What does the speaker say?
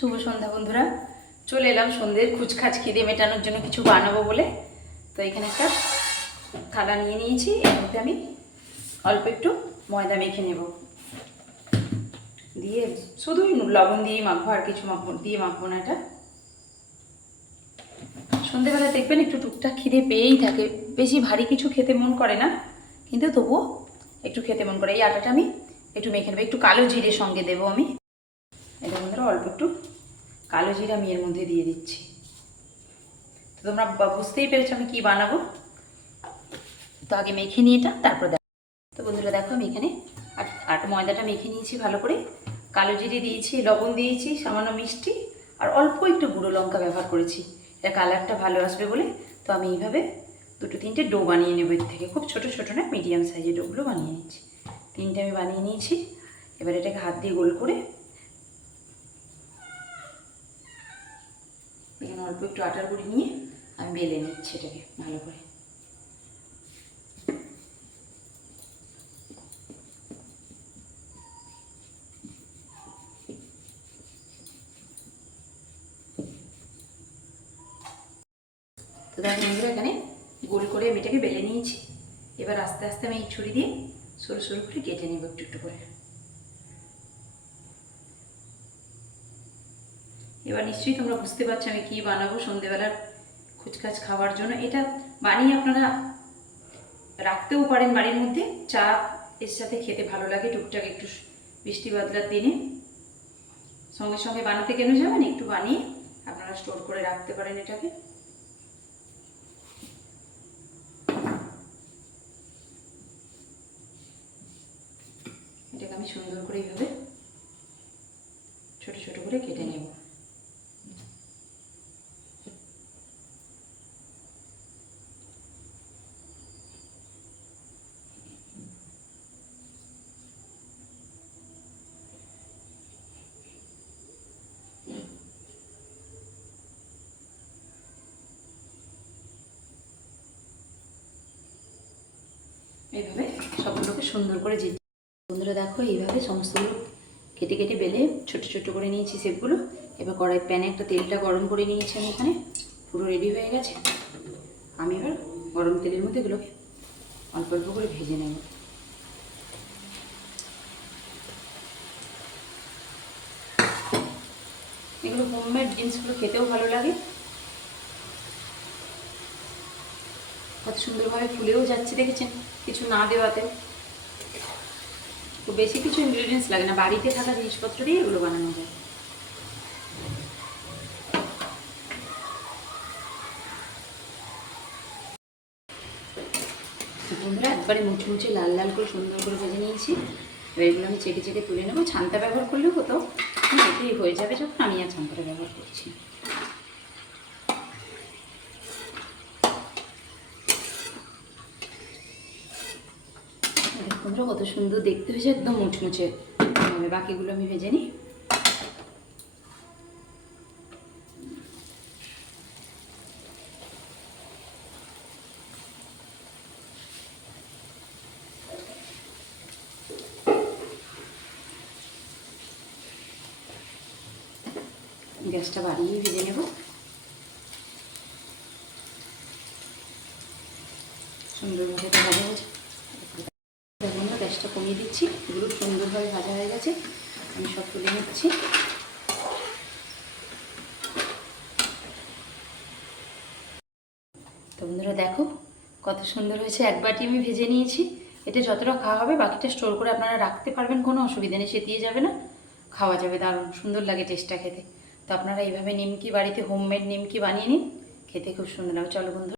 শুভ সন্ধ্যা বন্ধুরা, চলে এলাম সন্ধ্যের খুচখাচ খিদে মেটানোর জন্য কিছু বানাবো বলে। তো এখানে একটা থালা নিয়ে নিয়েছি, এর মধ্যে আমি অল্প একটু ময়দা মেখে নেব, দিয়ে শুধুই লবণ দিয়ে মাখবো, আর কিছু মাখবো না। এটা সন্ধ্যেবেলা দেখবেন একটু টুকটাক খিদে পেয়েই থাকে, বেশি ভারী কিছু খেতে মন করে না, কিন্তু তবুও একটু খেতে মন করে। এই আটাটা আমি একটু মেখে নেবো, একটু কালো জিরে সঙ্গে দেবো আমি। এটা বন্ধুরা অল্প একটু কালো জিরা আমি এর মধ্যে দিয়ে দিচ্ছি। তো তোমরা বুঝতেই পেরেছো আমি কি বানাবো। তো আগে মেখে নিয়ে এটা, তারপর দেখো। তো বন্ধুরা দেখো, আমি এখানে ময়দাটা মেখে নিয়েছি ভালো করে, কালো জিরে দিয়েছি, লবণ দিয়েছি, সামান্য মিষ্টি আর অল্প একটু গুঁড়ো লঙ্কা ব্যবহার করেছি, এটা কালারটা ভালো আসবে বলে। তো আমি এইভাবে দুটো তিনটে ডো বানিয়ে নেবো, এর থেকে খুব ছোটো ছোটো না, মিডিয়াম সাইজের ডোগুলো বানিয়ে নিচ্ছি। তিনটে আমি বানিয়ে নিয়েছি। এবার এটাকে হাত দিয়ে গোল করে এখানে অল্প একটু আটার গুঁড়ি নিয়ে আমি বেলে নিচ্ছি এটাকে ভালো করে। তো দেখো বন্ধুরা, এখানে গোল করে আমি এটাকে বেলে নিয়েছি। এবার আস্তে আস্তে আমি এই ছুরি দিয়ে সরু সরু করে কেটে নেব একটু একটু করে। এবার নিশ্চয়ই তোমরা বুঝতে পারছো আমি কি বানাবো সন্ধ্যেবেলার খুচখাচ খাওয়ার জন্য। এটা বানিয়ে আপনারা রাখতেও পারেন বাড়ির মধ্যে, চা এর সাথে খেতে ভালো লাগে। টুকটাক একটু বৃষ্টি বাদলার দিনে সঙ্গে সঙ্গে বানাতে কেন যাবেন, একটু বানিয়ে আপনারা স্টোর করে রাখতে পারেন এটাকে। এটাকে আমি সুন্দর করে এইভাবে ছোট ছোট করে কেটে নেব। এইভাবে সবগুলোকে সুন্দর করে বন্ধুরা দেখো, এইভাবে সমস্তগুলো কেটে কেটে বেলে ছোট ছোট করে নিয়েছি শেপগুলো। এবার কড়াই প্যানে একটা তেলটা গরম করে নিয়েছি আমি, এখানে পুরো রেডি হয়ে গেছে। আমি এবার গরম তেলের মধ্যে এগুলোকে অল্প অল্প করে ভেজে নেব। এগুলো হোমমেড জিনিসগুলো খেতেও ভালো লাগে, কত সুন্দরভাবে ফুলেও যাচ্ছে দেখেছেন কিছু না দেওয়াতে। তো বেশি কিছু ইনগ্রিডিয়েন্টস লাগে না, বাড়িতে থাকা জিনিসপত্র দিয়ে এগুলো বানানো যায়। বন্ধুরা একবারে মুচমুচে লাল লাল করে সুন্দর করে ভেজে নিয়েছি। এবার এগুলো আমি চেকে চেকে তুলে নেবো। ছান্তা ব্যবহার করলেও হতো, এতেই হয়ে যাবে, যখন আমি আর ছান্তাটা ব্যবহার করছি। বন্ধুরা কত সুন্দর দেখতে হয়েছে, একদম মুচমুচে। বাকিগুলো আমি ভেজে নিই। গ্যাসটা বাড়িয়ে ভেজে নেব, সুন্দরভাবে ভাজা হয়েছে। দেখুন না, গ্যাসটা কমিয়ে দিচ্ছি, এগুলো সুন্দরভাবে ভাজা হয়ে গেছে, আমি সব তুলে নিচ্ছি। তো বন্ধুরা দেখো কত সুন্দর হয়েছে, এক বাটি আমি ভেজে নিয়েছি। এটা যতটা খাওয়া হবে বাকিটা স্টোর করে আপনারা রাখতে পারবেন, কোনো অসুবিধা নেই, সেতিয়ে যাবে না, খাওয়া যাবে, দারুণ সুন্দর লাগে টেস্টটা খেতে। তো আপনারা এইভাবে নিমকি বাড়িতে হোমমেড নিমকি বানিয়ে নিন, খেতে খুব সুন্দর লাগে। চলো বন্ধু।